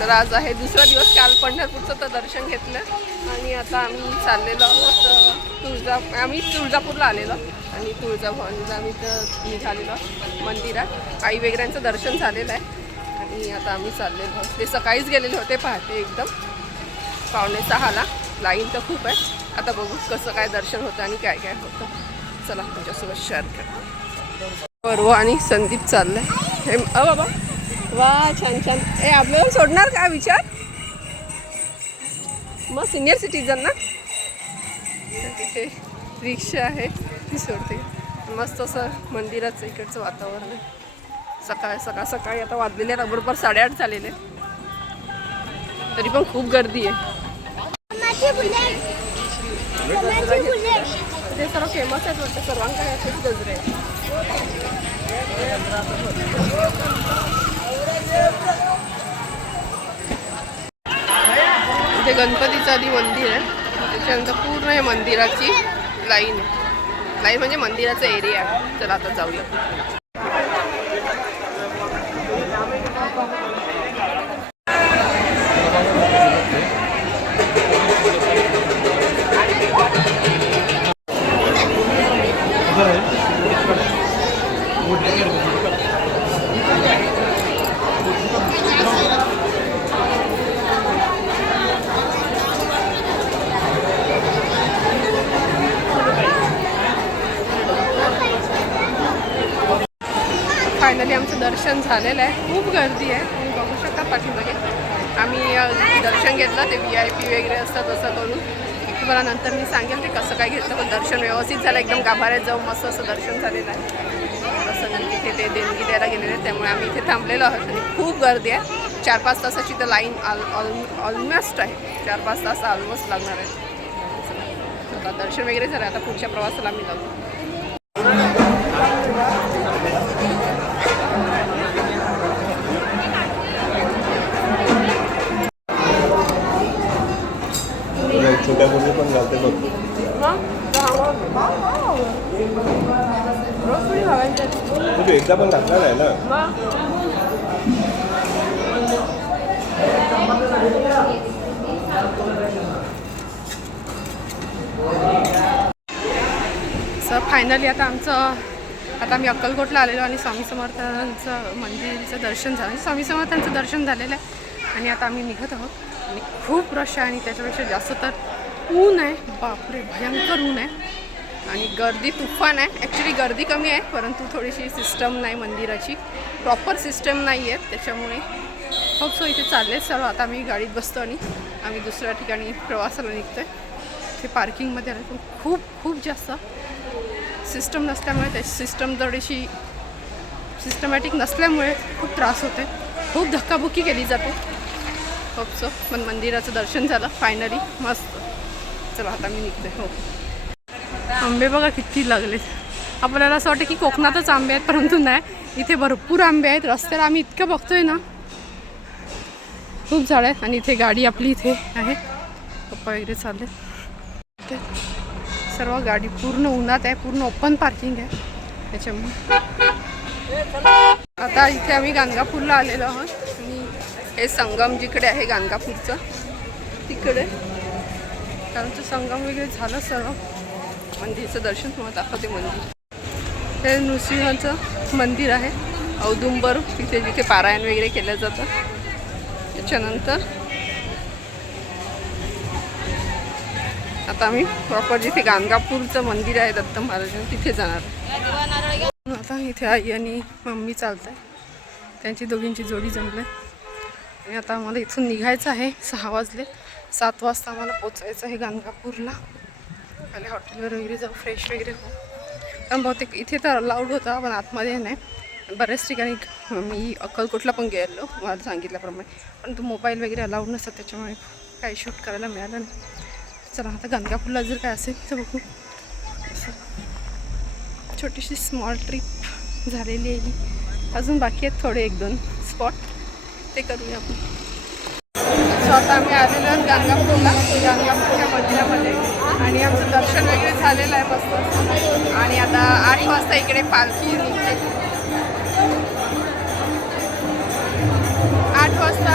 तर आज आहे दुसरा दिवस. काल पंढरपूरचं तर दर्शन घेतलं आणि आता आम्ही चाललेलो आहोत आम्ही तुळजापूरला आलेलो आणि तुळजाभवानीला आम्ही तर निघालेलो मंदिरात. आई वगैरेंचं दर्शन झालेलं आहे आणि आता आम्ही चाललेलो आहोत. ते सकाळीच गेलेले होते पहाटे एकदम 5:45ला. लाईन तर खूप आहे. आता बघू कसं काय दर्शन होतं आणि काय काय होतं. चला तुमच्यासोबत शेअर करतो. पर्व आणि संदीप चाललंय. हे बाबा वा छान छान. आपल्याला सोडणार का विचार? मग सिनियर सिटीजन ना. तिथे रिक्षा आहे ती सोडते. मस्त असं मंदिराचं इकडचं वातावरण आहे. सकाळी आता वाजलेले बरोबर 8:30 झालेले तरी पण खूप गर्दी आहे. ते सर्व फेमस आहेत वाटतं. सर्वांकडे असेच गजरे आहेत. इथे गणपतीचं आधी मंदिर आहे. त्याच्यानंतर पूर्ण हे मंदिराची लाईन आहे. लाईन म्हणजे मंदिराचा एरिया आहे. चला आता जाऊया. फायनली आमचं दर्शन झालेलं आहे. खूप गर्दी आहे. तुम्ही बघू शकता पाठीमागे. आम्ही दर्शन घेतलं. ते VIP वगैरे असतात तसं करून तुम्हाला नंतर मी सांगेल ते कसं काय घेतलं. पण दर्शन व्यवस्थित झालं. एकदम गाभाऱ्यात जाऊन मस्त असं दर्शन झालेलं आहे. तसं नाही इथे ते देणगी द्यायला गेलेले आहेत. त्यामुळे आम्ही इथे थांबलेलो आहोत आणि खूप गर्दी आहे. 4-5 तासाची तर लाईन ऑलमोस्ट आहे. 4-5 तास ऑलमोस्ट लागणार आहे. आता दर्शन वगैरे झालं. आता पुढच्या प्रवासाला आम्ही जाऊ. छोट्या मुली पण घालते बघ. तुम्ही एकदा पण घातला नाही ना. फायनली आता आम्ही अक्कलकोटला आलेलो आणि स्वामी समर्थांचं मंदिराचं दर्शन झालं. स्वामी समर्थांचं दर्शन झालेलं आहे आणि आता आम्ही निघत आहोत. आणि खूप रश आहे आणि त्याच्यापेक्षा जास्त तर ऊन आहे. बापरे भयंकर ऊन आहे आणि गर्दी तुफान आहे. ॲक्च्युली गर्दी कमी आहे परंतु थोडीशी सिस्टम नाही मंदिराची. प्रॉपर सिस्टम नाही आहे. त्याच्यामुळे खूप सो इथे चालले सर्व. आता आम्ही गाडीत बसतो आणि आम्ही दुसऱ्या ठिकाणी प्रवासाला निघतो आहे. ते पार्किंगमध्ये आलं पण खूप जास्त सिस्टम नसल्यामुळे त्या सिस्टम थोडीशी सिस्टमॅटिक नसल्यामुळे खूप त्रास होते. खूप धक्काबुक्की केली जाते. खूप पण मंदिराचं दर्शन झालं फायनली मस्त. चला आता मी निघते. हो आंबे बघा किती लागले. आपल्याला असं वाटतं की कोकणातच आंबे आहेत परंतु नाही. इथे भरपूर आंबे आहेत. रस्त्याला आम्ही इतकं बघतोय ना. खूप झाड आहेत आणि इथे गाडी आपली इथे आहे. पप्पा वगैरे चालले. सर्व गाडी पूर्ण उन्हात आहे. पूर्ण ओपन पार्किंग आहे त्याच्यामुळे. आता इथे आम्ही गाणगापूरला आलेलो आहोत आणि हे संगम जिकडे आहे गाणगापूरचं तिकडे त्यांचं संगम वगैरे झालं सर्व. मंदिरचं दर्शन तुम्हाला दाखवते. मंदिर हे नृसिंहाचं मंदिर आहे. औदुंबर तिथे जिथे पारायण वगैरे केलं जातं. त्याच्यानंतर आता आम्ही प्रॉपर जिथे गाणगापूरचं मंदिर आहे दत्त महाराजांचं तिथे जाणार. आता इथे आई आणि मम्मी चालत आहे. त्यांची दोघींची जोडी जमली आणि आता आम्हाला इथून निघायचं आहे. 6 वाजले. 7 वाजता आम्हाला पोचायचं आहे गाणगापूरला. पहिले हॉटेलवर वगैरे जाऊ फ्रेश वगैरे हो. कारण बहुतेक इथे तर अलाउड होता पण आतमध्ये नाही. बऱ्याच ठिकाणी मी अक्कलकोटला पण गेलो मला सांगितल्याप्रमाणे पण तो मोबाईल वगैरे अलाउड नसतात त्याच्यामुळे काही शूट करायला मिळालं नाही. चला आता गाणगापूरला जर काय असेल तर बघू. छोटीशी स्मॉल ट्रिप झालेली आहे. अजून बाकी आहेत थोडे 1-2 स्पॉट ते करूया आपण. सो आता आम्ही आलेलो आहोत गाणगापूरला. गाणगापूरच्या मंदिरामध्ये आणि आमचं दर्शन वगैरे झालेलं आहे मस्त. आणि आता 8 वाजता इकडे पालखी निघते. 8 वाजता